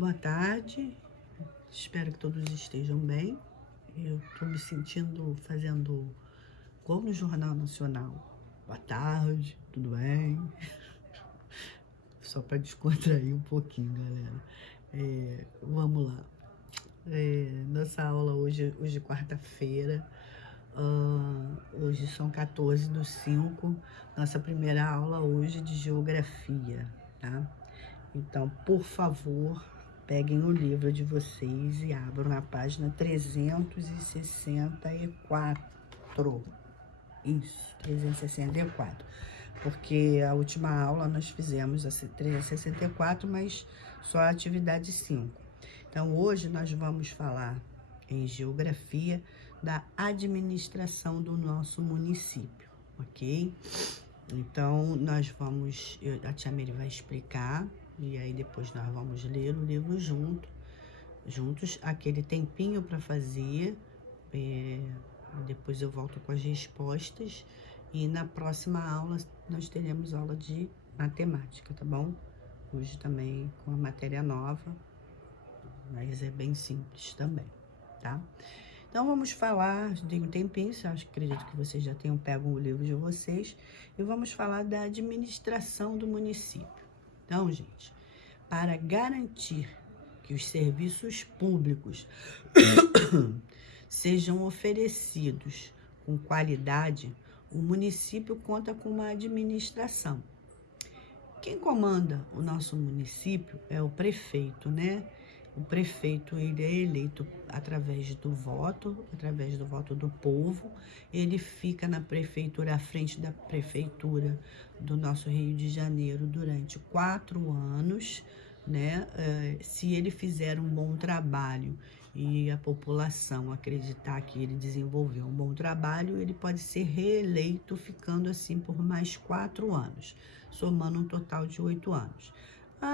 Boa tarde, espero que todos estejam bem. Eu tô me sentindo fazendo igual no Jornal Nacional. Boa tarde, tudo bem? Só para descontrair um pouquinho, galera. Vamos lá. Nossa aula hoje é quarta-feira. Hoje são 14/5. Nossa primeira aula hoje de geografia, tá? Então, por favor, peguem o livro de vocês e abram na página 364. Isso, 364. Porque a última aula nós fizemos a 364, mas só a atividade 5. Então, hoje nós vamos falar em geografia da administração do nosso município, ok? Então, a tia Mary vai explicar, e aí depois nós vamos ler o livro juntos, aquele tempinho para fazer, depois eu volto com as respostas, e na próxima aula nós teremos aula de matemática, tá bom? Hoje também com a matéria nova, mas é bem simples também, tá? Então, vamos falar, dei um tempinho, acredito que vocês já tenham pego o livro de vocês, e vamos falar da administração do município. Então, gente, para garantir que os serviços públicos sejam oferecidos com qualidade, o município conta com uma administração. Quem comanda o nosso município é o prefeito, né? O prefeito, ele é eleito através do voto do povo. Ele fica na prefeitura, à frente da prefeitura do nosso Rio de Janeiro durante 4 anos, né? Se ele fizer um bom trabalho e a população acreditar que ele desenvolveu um bom trabalho, ele pode ser reeleito, ficando assim por mais 4 anos, somando um total de 8 anos.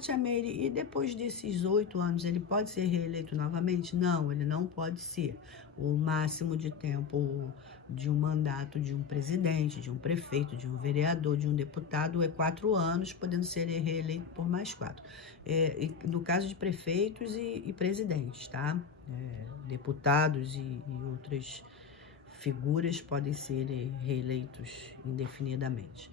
Tia Mary, e depois desses 8 anos, ele pode ser reeleito novamente? Não, ele não pode ser. O máximo de tempo de um mandato de um presidente, de um prefeito, de um vereador, de um deputado é 4 anos, podendo ser reeleito por mais 4. No caso de prefeitos e presidentes, tá? Deputados e outras figuras podem ser reeleitos indefinidamente.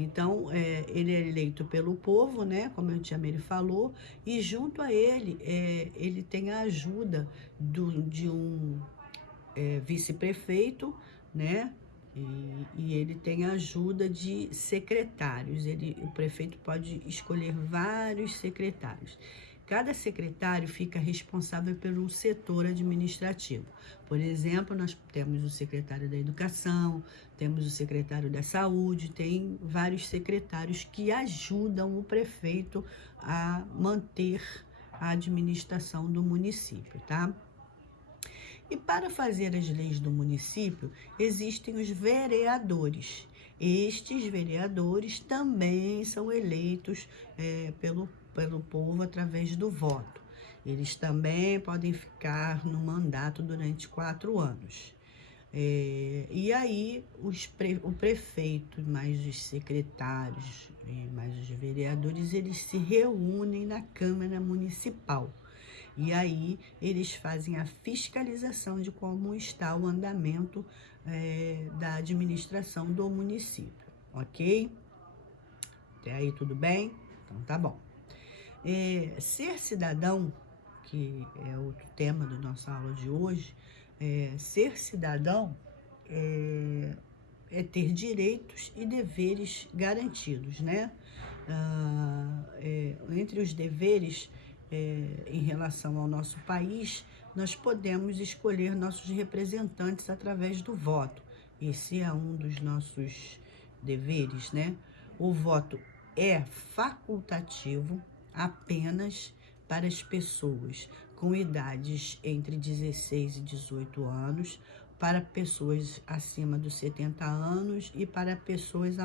Então, ele é eleito pelo povo, né, como a tia Mary falou, e junto a ele, ele tem a ajuda de um vice-prefeito, né, e ele tem a ajuda de secretários. O prefeito pode escolher vários secretários. Cada secretário fica responsável por um setor administrativo. Por exemplo, nós temos o secretário da Educação, temos o secretário da Saúde, tem vários secretários que ajudam o prefeito a manter a administração do município, tá? E para fazer as leis do município, existem os vereadores. Estes vereadores também são eleitos pelo povo através do voto. Eles também podem ficar no mandato durante 4 anos. E aí, o prefeito, mais os secretários e mais os vereadores, eles se reúnem na Câmara Municipal. E aí, eles fazem a fiscalização de como está o andamento da administração do município, ok? Até aí, tudo bem? Então, tá bom. Ser cidadão, que é outro tema da nossa aula de hoje, ser cidadão é ter direitos e deveres garantidos, né? Entre os deveres, em relação ao nosso país, nós podemos escolher nossos representantes através do voto. Esse é um dos nossos deveres, né? O voto é facultativo apenas para as pessoas com idades entre 16 e 18 anos, para pessoas acima dos 70 anos e para pessoas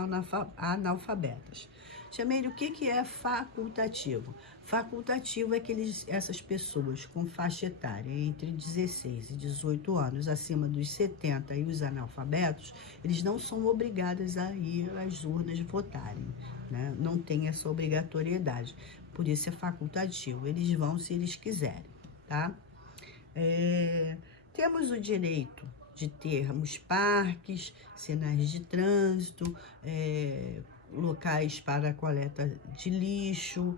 analfabetas. Chamei, o que é facultativo? Facultativo é que essas pessoas com faixa etária entre 16 e 18 anos, acima dos 70 e os analfabetos, eles não são obrigados a ir às urnas votarem, né? Não tem essa obrigatoriedade. por isso é facultativo. Eles vão se eles quiserem, tá? Temos o direito de termos parques, sinais de trânsito, locais para a coleta de lixo,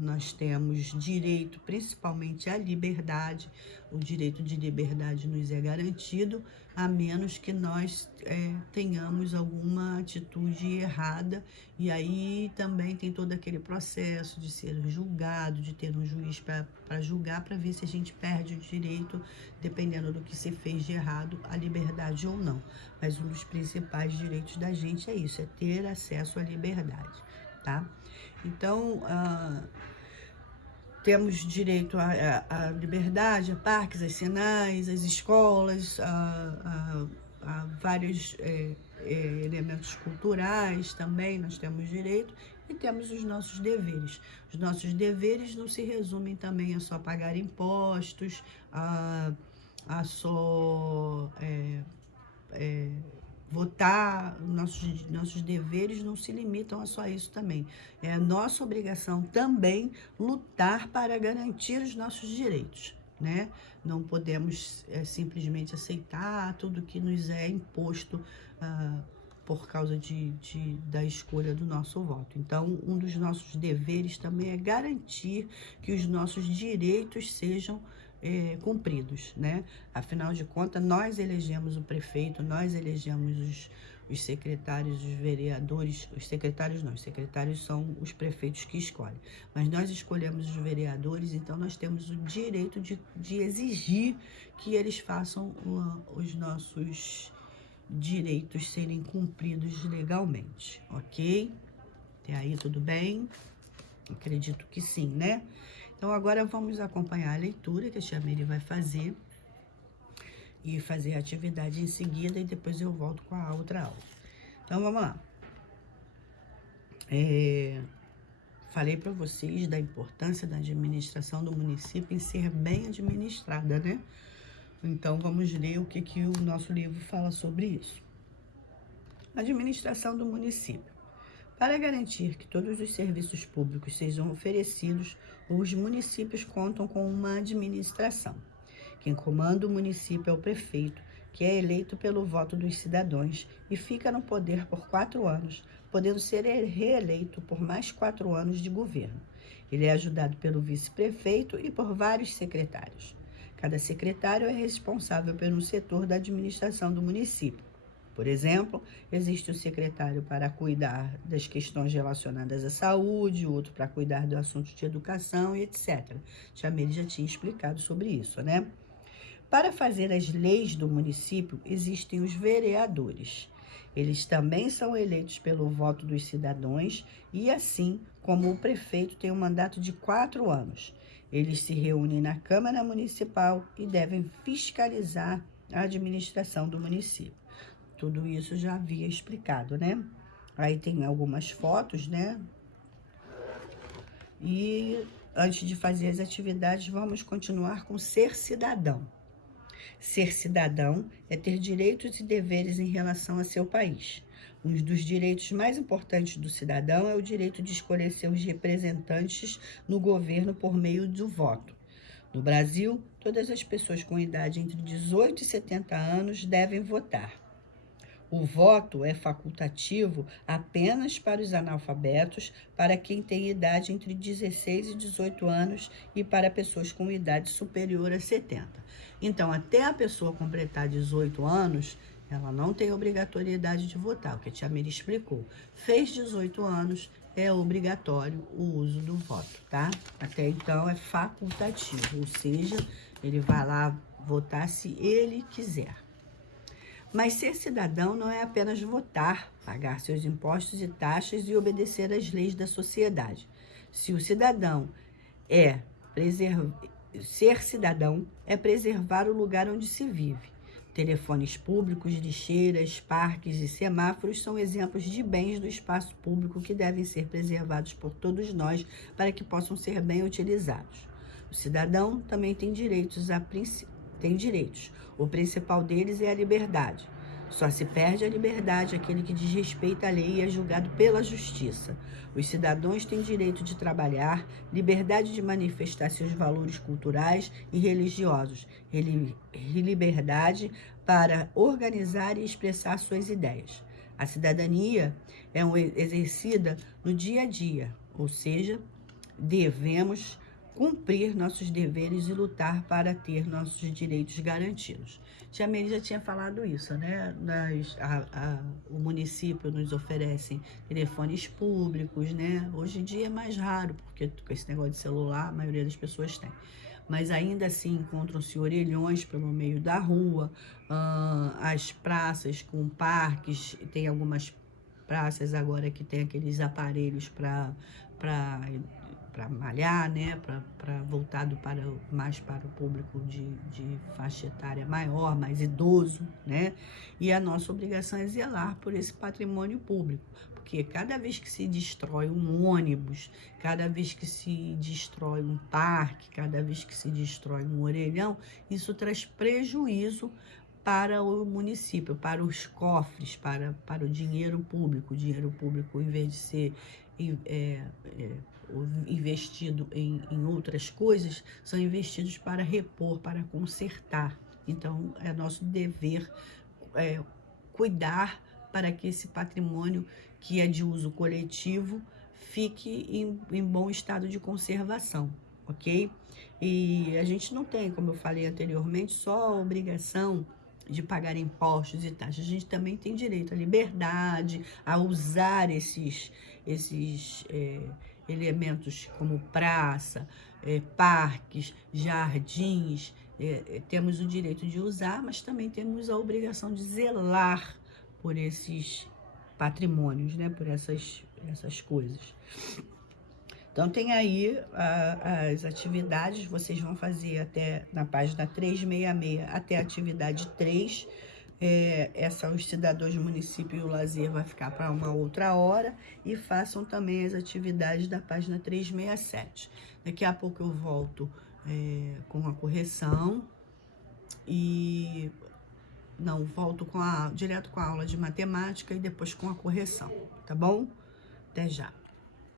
nós temos direito principalmente à liberdade. O direito de liberdade nos é garantido, a menos que nós tenhamos alguma atitude errada, e aí também tem todo aquele processo de ser julgado, de ter um juiz para julgar, para ver se a gente perde o direito, dependendo do que se fez de errado, a liberdade ou não. Mas um dos principais direitos da gente é isso, é ter acesso à liberdade, tá? Então, temos direito à liberdade, a parques, a sinais, às escolas, a vários elementos culturais também, nós temos direito, e temos os nossos deveres. Os nossos deveres não se resumem também a só pagar impostos, a só votar. Nossos deveres não se limitam a só isso também. É nossa obrigação também lutar para garantir os nossos direitos, né? Não podemos simplesmente aceitar tudo que nos é imposto por causa da escolha do nosso voto. Então, um dos nossos deveres também é garantir que os nossos direitos sejam cumpridos, né? Afinal de contas, nós elegemos o prefeito, nós elegemos os secretários, os vereadores. Os secretários não, os secretários são os prefeitos que escolhem, mas nós escolhemos os vereadores, então nós temos o direito de exigir que eles façam os nossos direitos serem cumpridos legalmente, ok? Até aí tudo bem? Acredito que sim, né? Então, agora vamos acompanhar a leitura que a tia Meire vai fazer e fazer a atividade em seguida, e depois eu volto com a outra aula. Então, vamos lá. Falei para vocês da importância da administração do município em ser bem administrada, né? Então, vamos ler o que o nosso livro fala sobre isso. Administração do município. Para garantir que todos os serviços públicos sejam oferecidos, os municípios contam com uma administração. Quem comanda o município é o prefeito, que é eleito pelo voto dos cidadãos e fica no poder por 4 anos, podendo ser reeleito por mais 4 anos de governo. Ele é ajudado pelo vice-prefeito e por vários secretários. Cada secretário é responsável por um setor da administração do município. Por exemplo, existe um secretário para cuidar das questões relacionadas à saúde, outro para cuidar do assunto de educação e etc. Tia Meire já tinha explicado sobre isso, né? Para fazer as leis do município, existem os vereadores. Eles também são eleitos pelo voto dos cidadãos e, assim como o prefeito, tem um mandato de 4 anos. Eles se reúnem na Câmara Municipal e devem fiscalizar a administração do município. Tudo isso já havia explicado, né? Aí tem algumas fotos, né? E antes de fazer as atividades, vamos continuar com ser cidadão. Ser cidadão é ter direitos e deveres em relação a seu país. Um dos direitos mais importantes do cidadão é o direito de escolher seus representantes no governo por meio do voto. No Brasil, todas as pessoas com idade entre 18 e 70 anos devem votar. O voto é facultativo apenas para os analfabetos, para quem tem idade entre 16 e 18 anos e para pessoas com idade superior a 70. Então, até a pessoa completar 18 anos, ela não tem obrigatoriedade de votar, o que a tia Meire explicou. Fez 18 anos, é obrigatório o uso do voto, tá? Até então é facultativo, ou seja, ele vai lá votar se ele quiser. Mas ser cidadão não é apenas votar, pagar seus impostos e taxas e obedecer às leis da sociedade. Se o cidadão ser cidadão é preservar o lugar onde se vive. Telefones públicos, lixeiras, parques e semáforos são exemplos de bens do espaço público que devem ser preservados por todos nós para que possam ser bem utilizados. O cidadão também tem direitos. O principal deles é a liberdade. Só se perde a liberdade aquele que desrespeita a lei e é julgado pela justiça. Os cidadãos têm direito de trabalhar, liberdade de manifestar seus valores culturais e religiosos, liberdade para organizar e expressar suas ideias. A cidadania é exercida no dia a dia, ou seja, devemos cumprir nossos deveres e lutar para ter nossos direitos garantidos. Tia Mary já tinha falado isso, né? O município nos oferece telefones públicos, né? Hoje em dia é mais raro, porque com esse negócio de celular, a maioria das pessoas tem. Mas ainda assim encontram-se orelhões pelo meio da rua, as praças com parques, tem algumas praças agora que tem aqueles aparelhos para malhar, né, voltado mais para o público de faixa etária maior, mais idoso, né, e a nossa obrigação é zelar por esse patrimônio público, porque cada vez que se destrói um ônibus, cada vez que se destrói um parque, cada vez que se destrói um orelhão, isso traz prejuízo para o município, para os cofres, para o dinheiro público. O dinheiro público, em vez de ser investido em outras coisas, são investidos para repor, para consertar. Então, é nosso dever cuidar para que esse patrimônio, que é de uso coletivo, fique em bom estado de conservação, ok? E a gente não tem, como eu falei anteriormente, só a obrigação de pagar impostos e taxas. A gente também tem direito à liberdade, a usar esses elementos como praça, parques, jardins. Temos o direito de usar, mas também temos a obrigação de zelar por esses patrimônios, né? Por essas coisas. Então, tem aí as atividades, vocês vão fazer até na página 366, até a atividade 3. Os cidadãos do município e o lazer vai ficar para uma outra hora. E façam também as atividades da página 367. Daqui a pouco eu volto com a correção. Volto direto com a aula de matemática e depois com a correção, tá bom? Até já.